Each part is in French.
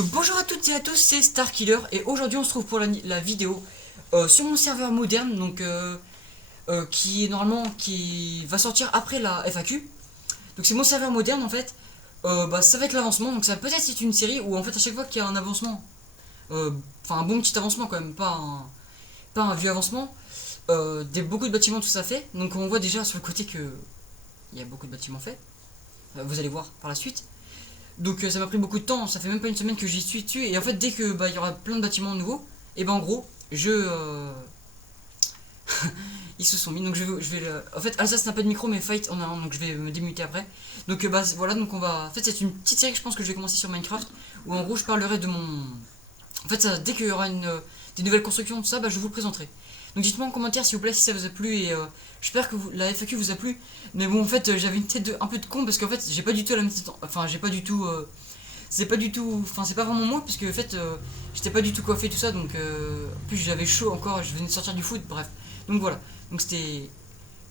Donc bonjour à toutes et à tous, c'est Starkiller et aujourd'hui on se trouve pour la vidéo sur mon serveur moderne qui est normalement qui va sortir après la FAQ. Donc c'est mon serveur moderne en fait. Ça va être l'avancement, donc ça peut-être c'est une série où en fait à chaque fois qu'il y a un avancement, enfin un bon petit avancement quand même, pas un vieux avancement, beaucoup de bâtiments tout ça fait. Donc on voit déjà sur le côté que il y a beaucoup de bâtiments faits. Vous allez voir par la suite. Donc ça m'a pris beaucoup de temps, ça fait même pas une semaine que j'y suis dessus. Et en fait dès que il y aura plein de bâtiments nouveaux, et en gros ils se sont mis. Donc en fait Alsace n'a pas de micro mais Fight en a un, donc je vais me démuter après. Donc voilà, donc on va. En fait c'est une petite série que je pense que je vais commencer sur Minecraft, où en gros je parlerai de mon. En fait ça, dès qu'il y aura des nouvelles constructions, tout ça, je vous le présenterai. Donc dites-moi en commentaire s'il vous plaît si ça vous a plu et j'espère que la FAQ vous a plu. Mais bon en fait j'avais une tête un peu de con parce qu'en fait j'ai pas du tout la même tête. Enfin j'ai pas du tout. C'est pas du tout. Enfin c'est pas vraiment moi parce que en fait j'étais pas du tout coiffé tout ça, donc en plus j'avais chaud encore, je venais de sortir du foot, bref. Donc voilà. Donc c'était.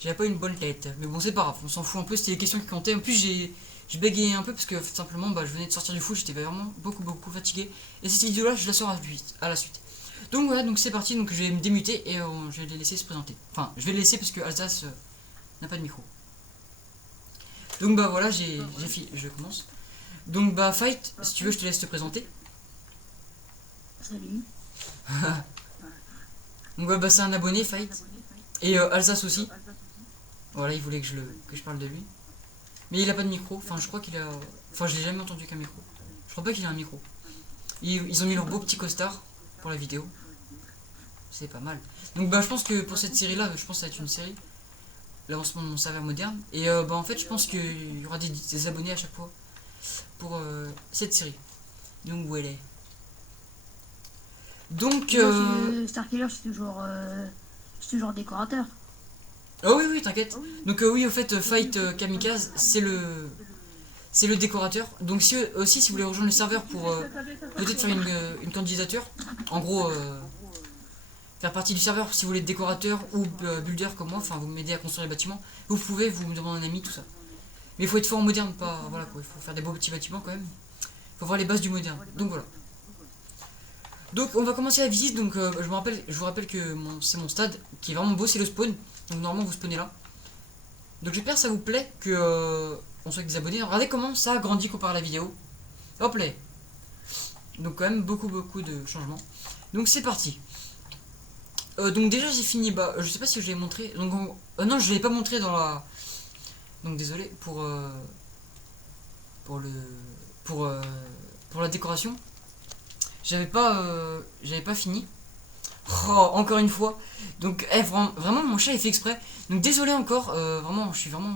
J'avais pas une bonne tête. Mais bon c'est pas grave, on s'en fout un peu, c'était les questions qui comptaient. En plus j'ai bégayé un peu parce que simplement je venais de sortir du foot, j'étais vraiment beaucoup fatigué. Et cette vidéo là je la sors à la suite. Donc voilà, donc c'est parti, donc je vais me démuter et je vais les laisser se présenter. Enfin, je vais les laisser parce que Alsace n'a pas de micro. Donc voilà, je commence. Donc Fight, si tu veux je te laisse te présenter. Salut. Donc c'est un abonné Fight. Et Alsace aussi. Voilà, il voulait que je parle de lui. Mais il a pas de micro, enfin je crois qu'il a. Enfin je l'ai jamais entendu qu'un micro. Je crois pas qu'il a un micro. Ils ont mis leur beau petit costard pour la vidéo. C'est pas mal. Donc je pense que pour cette série là, je pense que ça va être une série. L'avancement de mon serveur moderne. Et en fait je pense qu'il y aura des abonnés à chaque fois pour cette série. Donc voilà. Donc Starkiller, je suis toujours décorateur. oh oui t'inquiète. Donc oui au fait Fight Kamikaze c'est le décorateur. Donc si vous voulez rejoindre le serveur pour peut-être faire une candidature, en gros faire partie du serveur si vous voulez être décorateur ou builder comme moi, enfin vous m'aidez à construire les bâtiments, vous pouvez, vous me demandez un ami, tout ça. Mais il faut être fort en moderne, pas voilà quoi, il faut faire des beaux petits bâtiments quand même. Il faut voir les bases du moderne. Donc voilà. Donc on va commencer la visite, donc je vous rappelle que c'est mon stade qui est vraiment beau, c'est le spawn. Donc normalement vous spawnez là. Donc j'espère que ça vous plaît, que on soit avec des abonnés. Regardez comment ça a grandi comparé à la vidéo. Hop là. Donc quand même beaucoup de changements. Donc c'est parti. Donc déjà j'ai fini, je sais pas si je l'ai montré. Donc non je l'ai pas montré dans la. Donc désolé pour la décoration. J'avais pas fini. Oh, encore une fois. Donc vraiment mon chat est fait exprès. Donc désolé encore, vraiment je suis vraiment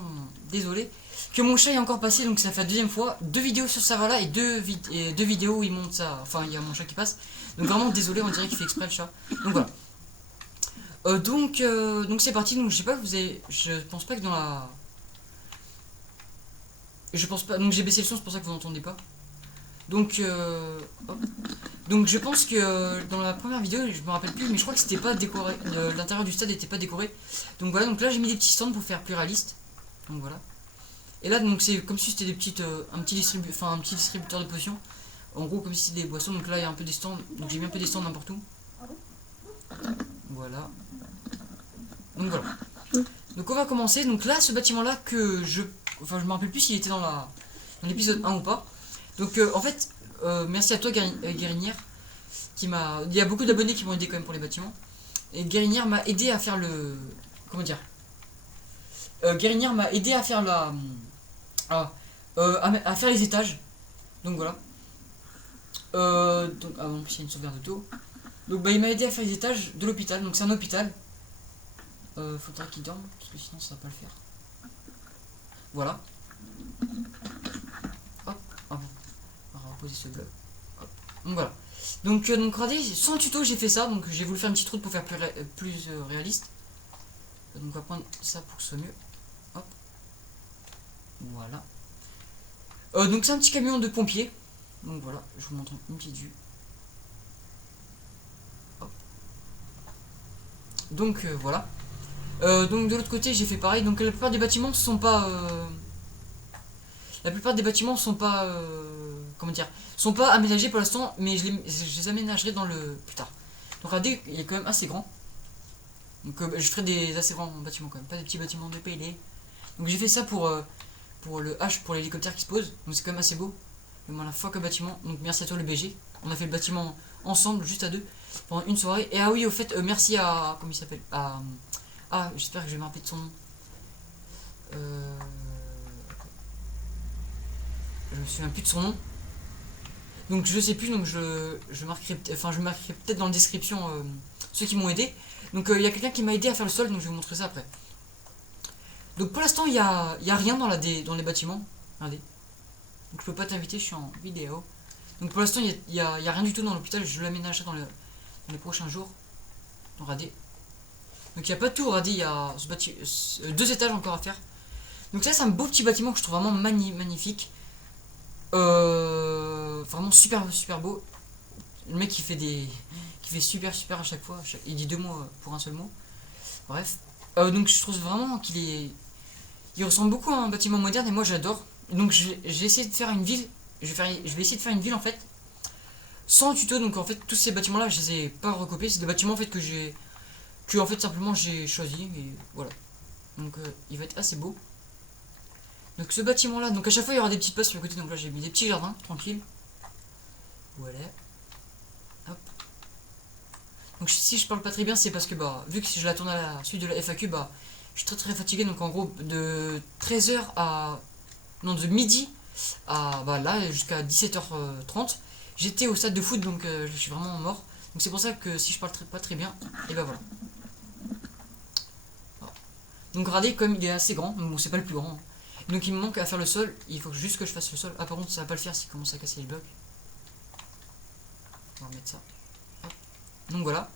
désolé que mon chat est encore passé. Donc ça fait la deuxième fois, 2 vidéos sur ça là et deux vidéos où il monte ça. Enfin il y a mon chat qui passe. Donc vraiment désolé, on dirait qu'il fait exprès le chat. Donc voilà. Donc c'est parti. Donc je sais pas que je pense pas que dans la. Je pense pas. Donc j'ai baissé le son, c'est pour ça que vous n'entendez pas. Donc hop. Donc je pense que dans la première vidéo, je me rappelle plus, mais je crois que c'était pas décoré. L'intérieur du stade n'était pas décoré. Donc voilà. Donc là j'ai mis des petits stands pour faire plus réaliste. Donc voilà. Et là donc c'est comme si c'était des petites un petit distributeur de potions. En gros comme si c'était des boissons. Donc là il y a un peu des stands. Donc j'ai mis un peu des stands n'importe où. Voilà. Donc voilà. Donc on va commencer. Donc là ce bâtiment là que je me rappelle plus s'il était dans l'épisode 1 ou pas. Donc en fait merci à toi Guérinière qui m'a. Il y a beaucoup d'abonnés qui m'ont aidé quand même pour les bâtiments. Et Guérinière m'a aidé à faire le. Comment dire, Guérinière m'a aidé à faire à faire les étages. Donc voilà. Donc en plus il y a une sauvegarde d'auto. Donc il m'a aidé à faire les étages de l'hôpital. Donc c'est un hôpital. Faudra qu'il dorme parce que sinon ça va pas le faire. Voilà. Hop. Ah bon. On va reposer ce bloc. Hop. Donc voilà. Donc regardez, sans tuto j'ai fait ça. Donc j'ai voulu faire une petite route pour faire plus réaliste. Donc on va prendre ça pour que ce soit mieux. Hop. Voilà. Donc c'est un petit camion de pompier. Donc voilà, je vous montre une petite vue. Hop. Donc voilà. Donc de l'autre côté j'ai fait pareil. Donc la plupart des bâtiments sont pas comment dire, sont pas aménagés pour l'instant, mais je les aménagerai dans le plus tard. Donc regardez, il est quand même assez grand. Donc je ferai des assez grands bâtiments quand même, pas des petits bâtiments de PLD. Donc j'ai fait ça pour le H, pour l'hélicoptère qui se pose, donc c'est quand même assez beau. Et voilà, fuck le bâtiment, donc merci à toi le BG. On a fait le bâtiment ensemble, juste à deux, pendant une soirée. Et ah oui, au fait, merci à, comment il s'appelle, ah, j'espère que je vais me rappeler de son nom. Je me souviens plus de son nom. Donc je sais plus, donc je marquerai peut-être dans la description ceux qui m'ont aidé. Donc il y a quelqu'un qui m'a aidé à faire le sol, donc je vais vous montrer ça après. Donc pour l'instant il y a rien dans les bâtiments. Regardez. Donc je peux pas t'inviter, je suis en vidéo. Donc pour l'instant il y a rien du tout dans l'hôpital, je l'aménagerai dans les prochains jours. Donc regardez. Donc il n'y a pas de tout, regardez, il y a 2 étages encore à faire. Donc ça c'est un beau petit bâtiment que je trouve vraiment magnifique. Vraiment super beau. Le mec qui fait super à chaque fois. Il dit 2 mots pour un seul mot. Bref. Donc je trouve vraiment il ressemble beaucoup à un bâtiment moderne et moi j'adore. Donc j'ai essayé de faire une ville. Je vais essayer de faire une ville en fait sans tuto. Donc en fait tous ces bâtiments là je les ai pas recopiés. C'est des bâtiments en fait que en fait simplement j'ai choisi et voilà. Donc il va être assez beau. Donc ce bâtiment là, donc à chaque fois il y aura des petites passes sur le côté, donc là j'ai mis des petits jardins, tranquille. Voilà. Hop. Donc si je parle pas très bien c'est parce que bah vu que si je la tourne à la suite de la FAQ bah je suis très fatigué, donc en gros de 13h à... non, de midi à bah là jusqu'à 17h30 j'étais au stade de foot, donc je suis vraiment mort. Donc c'est pour ça que si je parle pas très bien, et bah voilà. Donc regardez comme il est assez grand, bon c'est pas le plus grand. Donc il me manque à faire le sol, il faut juste que je fasse le sol. Ah par contre ça va pas le faire s'il commence à casser les blocs. On va remettre ça. Hop. Donc voilà.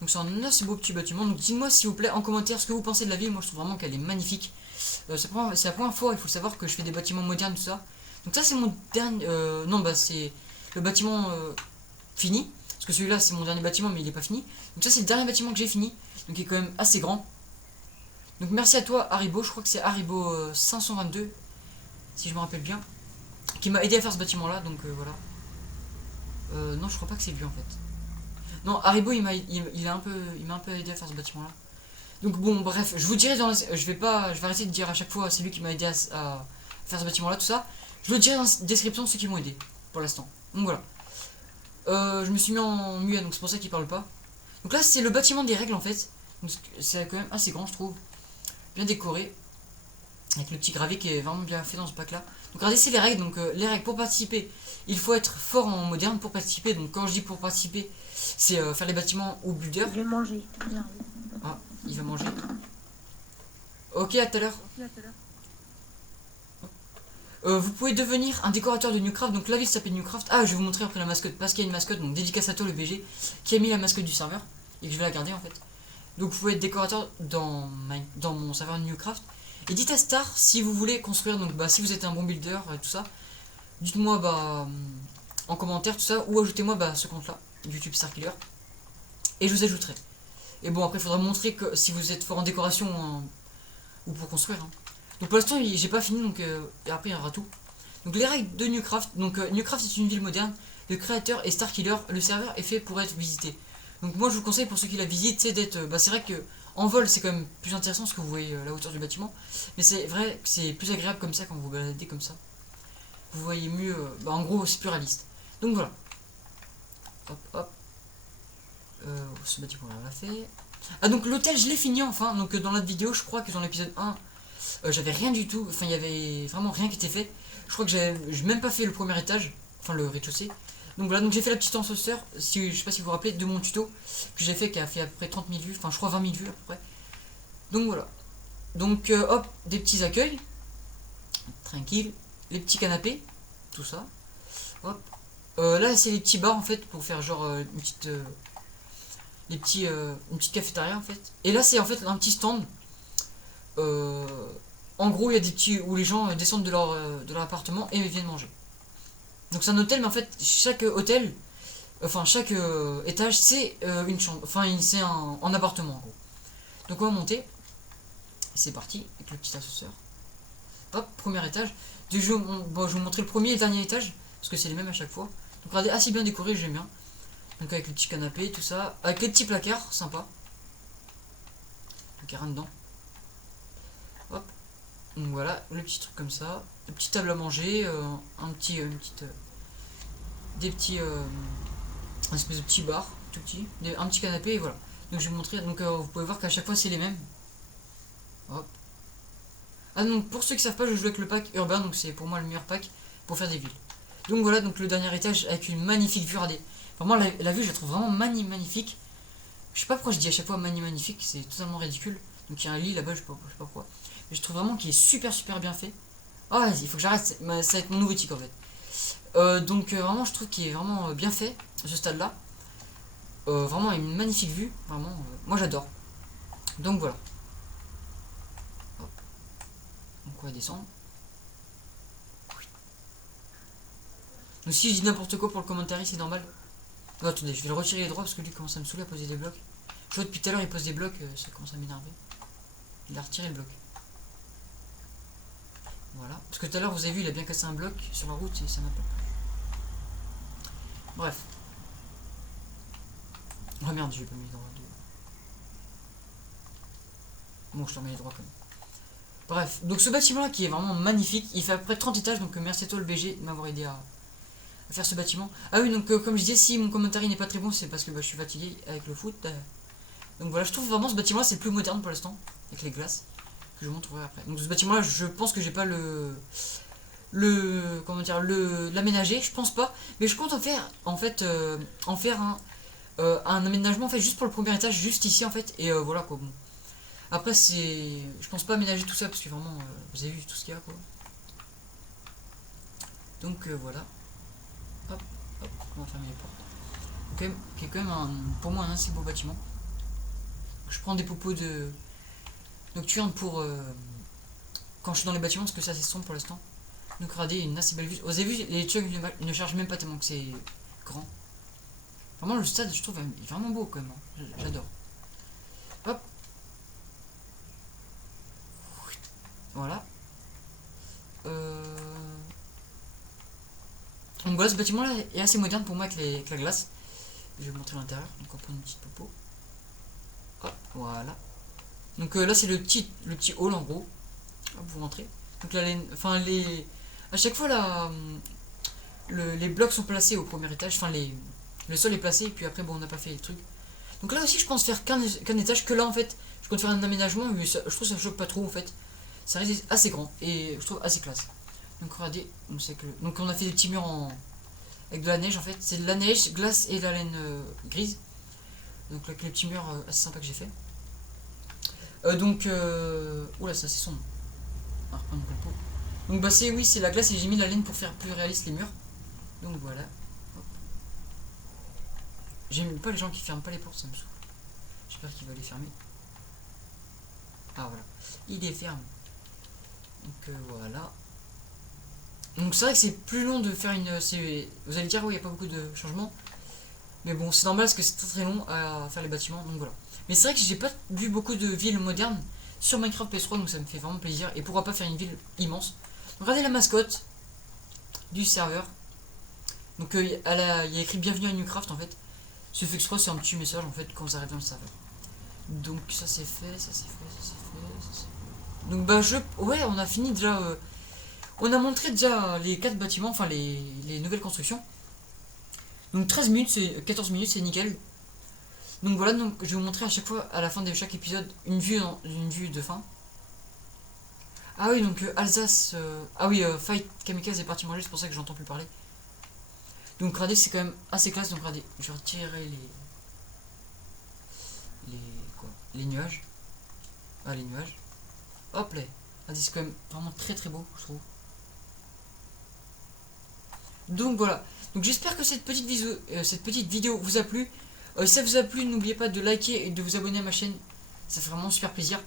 Donc c'est un assez beau petit bâtiment. Donc dites-moi s'il vous plaît en commentaire ce que vous pensez de la ville. Moi je trouve vraiment qu'elle est magnifique. C'est la première fois, il faut savoir que je fais des bâtiments modernes tout ça. Donc ça c'est mon dernier... non bah c'est le bâtiment fini. Parce que celui-là c'est mon dernier bâtiment mais il est pas fini. Donc ça c'est le dernier bâtiment que j'ai fini. Donc il est quand même assez grand. Donc merci à toi Haribo, je crois que c'est Haribo 522, si je me rappelle bien, qui m'a aidé à faire ce bâtiment là, donc voilà. Non je crois pas que c'est lui en fait. Non Haribo il m'a un peu aidé à faire ce bâtiment là. Donc bon bref, je vous dirai dans je vais arrêter de dire à chaque fois c'est lui qui m'a aidé à faire ce bâtiment là, tout ça. Je le dirai dans la description ceux qui m'ont aidé, pour l'instant. Donc voilà. Je me suis mis en muet donc c'est pour ça qu'il parle pas. Donc là c'est le bâtiment des règles en fait. Donc c'est quand même assez grand je trouve. Bien décoré avec le petit gravier qui est vraiment bien fait dans ce pack là. Donc regardez c'est les règles, donc les règles pour participer il faut être fort en moderne pour participer. Donc quand je dis pour participer c'est faire les bâtiments au builder. Je vais manger. Ah il va manger. Ok à tout à l'heure. Vous pouvez devenir un décorateur de Newcraft. Donc la ville s'appelle Newcraft. Ah je vais vous montrer après la mascotte parce qu'il y a une mascotte. Donc dédicace à toi le BG qui a mis la mascotte du serveur et que je vais la garder en fait. Donc vous pouvez être décorateur dans mon serveur Newcraft. Et dites à Star si vous voulez construire, donc bah si vous êtes un bon builder et tout ça, dites-moi bah en commentaire tout ça, ou ajoutez-moi bah ce compte là, YouTube Starkiller, et je vous ajouterai. Et bon après il faudra montrer que si vous êtes fort en décoration ou pour construire. Hein. Donc pour l'instant j'ai pas fini, donc et après il y aura tout. Donc les règles de Newcraft, donc Newcraft est une ville moderne, le créateur est Starkiller, le serveur est fait pour être visité. Donc moi je vous conseille pour ceux qui la visitent, c'est d'être... bah c'est vrai que en vol c'est quand même plus intéressant parce que vous voyez la hauteur du bâtiment. Mais c'est vrai que c'est plus agréable comme ça quand vous vous baladez comme ça. Vous voyez mieux, bah en gros c'est plus réaliste. Donc voilà. Hop hop. Ce bâtiment là on l'a fait. Ah donc l'hôtel je l'ai fini enfin. Donc dans l'autre vidéo je crois que dans l'épisode 1 j'avais rien du tout. Enfin il y avait vraiment rien qui était fait. Je crois que j'ai même pas fait le premier étage. Enfin le rez-de-chaussée. Donc voilà, donc j'ai fait la petite ascenseur, je sais pas si vous vous rappelez de mon tuto que j'ai fait qui a fait à peu près 30 000 vues, enfin je crois 20 000 vues à peu près. Donc voilà. Donc hop, des petits accueils, tranquille, les petits canapés, tout ça. Hop. Là c'est les petits bars en fait pour faire genre une petite cafétéria en fait. Et là c'est en fait un petit stand. En gros il y a des petits où les gens descendent de leur appartement et viennent manger. Donc c'est un hôtel, mais en fait chaque hôtel, enfin chaque étage c'est une chambre, enfin c'est un appartement en gros. Donc on va monter, c'est parti avec le petit ascenseur. Hop, premier étage. Je vais vous montrer le premier et le dernier étage. parce que c'est les mêmes à chaque fois. Donc regardez, assez bien décoré, j'aime bien. Donc avec le petit canapé, tout ça, avec les petits placards, sympa. Donc il n'y a rien dedans. Hop. Donc voilà, le petit truc comme ça, une petite table à manger, des petits, un espèce de petit bar, tout petit, un petit canapé et voilà. Donc je vais vous montrer, donc vous pouvez voir qu'à chaque fois c'est les mêmes. Hop. Ah donc pour ceux qui savent pas, je joue avec le pack urbain, donc c'est pour moi le meilleur pack pour faire des villes. Donc voilà, donc le dernier étage avec une magnifique vue, regardez. Vraiment la vue je la trouve vraiment magnifique. Je sais pas pourquoi je dis à chaque fois magnifique, c'est totalement ridicule. Donc il y a un lit là-bas, je sais pas pourquoi. Mais je trouve vraiment qu'il est super bien fait. Ah vas-y, il faut que j'arrête, ça va être mon nouveau tic en fait. Donc vraiment je trouve qu'il est vraiment bien fait, ce stade là. Vraiment une magnifique vue, vraiment, moi j'adore. Donc voilà. Hop. Donc on va descendre. Oui. Donc si je dis n'importe quoi pour le commentaire, c'est normal. Non, attendez, je vais le retirer les droits parce que lui commence à me saouler à poser des blocs. Je vois depuis tout à l'heure il pose des blocs, ça commence à m'énerver. Il a retiré le bloc. Voilà. Parce que tout à l'heure vous avez vu il a bien cassé un bloc sur la route et ça m'a pas plu. Bref. Oh merde, j'ai pas mis les droits. Bon, je te remets les droits quand même. Bref, donc ce bâtiment là qui est vraiment magnifique, il fait à peu près 30 étages, donc merci à toi le BG de m'avoir aidé à faire ce bâtiment. Ah oui, donc comme je disais, si mon commentaire n'est pas très bon, c'est parce que je suis fatigué avec le foot. Donc voilà, je trouve vraiment ce bâtiment là c'est le plus moderne pour l'instant, avec les glaces, que je vous montrerai après. Donc ce bâtiment là, je pense que j'ai pas comment dire, l'aménager, je pense pas, mais je compte en fait un aménagement en fait juste pour le premier étage, juste ici en fait, et voilà quoi. Bon. Après c'est, je pense pas aménager tout ça parce que vraiment, vous avez vu tout ce qu'il y a quoi. Donc voilà. Hop, hop, on va fermer les portes. Okay, qui est quand même pour moi un assez beau bâtiment. Je prends des popos de nocturne pour quand je suis dans les bâtiments parce que ça c'est sombre pour l'instant. Donc regardez, une assez belle vue. Vous avez vu, les chugs ne chargent même pas tellement que c'est grand. Vraiment le stade je trouve est vraiment beau quand même. Hein. J'adore. Hop. Voilà. Donc voilà, ce bâtiment là est assez moderne pour moi avec la glace. Je vais vous montrer l'intérieur, donc on prend une petite popo. Hop, voilà. Donc là c'est le petit hall en gros. Hop, vous rentrez. Donc là, à chaque fois là, les blocs sont placés au premier étage. Enfin le sol est placé et puis après bon on n'a pas fait le truc. Donc là aussi je pense faire qu'un étage, que là en fait je compte faire un aménagement mais je trouve que ça choque pas trop en fait. Ça reste assez grand et je trouve assez classe. Donc regardez, donc on a fait des petits murs avec de la neige en fait. C'est de la neige, glace et de la laine grise. Donc avec les petits murs assez sympas que j'ai fait. Oula ça c'est sombre. On va reprendre une peau. Donc bah oui c'est la glace et j'ai mis la laine pour faire plus réaliste les murs. Donc voilà. J'aime pas les gens qui ferment pas les portes, ça me saoule. J'espère qu'il va les fermer. Ah voilà. Il les ferme. Donc voilà. Donc c'est vrai que c'est plus long de faire une... Vous allez dire oui il n'y a pas beaucoup de changements. Mais bon c'est normal parce que c'est très long à faire les bâtiments. Donc voilà. Mais c'est vrai que j'ai pas vu beaucoup de villes modernes sur Minecraft PS3 donc ça me fait vraiment plaisir. Et pourquoi pas faire une ville immense. Donc, regardez la mascotte du serveur. Donc il y a écrit bienvenue à Newcraft en fait. Ce fait exprès c'est un petit message en fait quand vous arrivez dans le serveur. Donc ça c'est fait, ça c'est fait, ça c'est fait, ça c'est fait. Donc bah ouais on a fini déjà... On a montré déjà les 4 bâtiments, enfin les nouvelles constructions. Donc 13 minutes, 14 minutes, c'est nickel. Donc voilà, donc je vais vous montrer à chaque fois, à la fin de chaque épisode, une vue de fin. Ah oui, donc Alsace... ah oui, Fight Kamikaze est parti manger, c'est pour ça que j'entends plus parler. Donc regardez, c'est quand même assez classe, donc regardez, je vais retirer les nuages. Ah, les nuages. Hop là. Regardez, c'est quand même vraiment très beau, je trouve. Donc voilà, donc j'espère que cette petite vidéo vous a plu. Si ça vous a plu, n'oubliez pas de liker et de vous abonner à ma chaîne, ça fait vraiment super plaisir.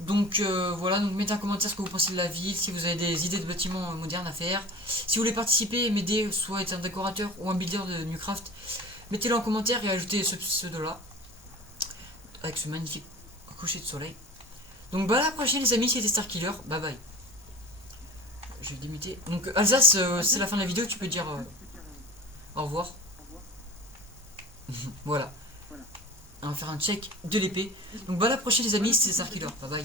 Donc voilà, donc mettez un commentaire ce que vous pensez de la ville, si vous avez des idées de bâtiments modernes à faire. Si vous voulez participer et m'aider, soit être un décorateur ou un builder de Newcraft, mettez-le en commentaire et ajoutez ce pseudo-là, avec ce magnifique coucher de soleil. Donc bah à la prochaine les amis, c'était Starkiller, bye bye. je vais démuter. Donc Alsace, c'est la fin de la vidéo, tu peux dire au revoir. Voilà. On va faire un check de l'épée. Donc bah la prochaine les amis, c'est Starkiller. Bye bye.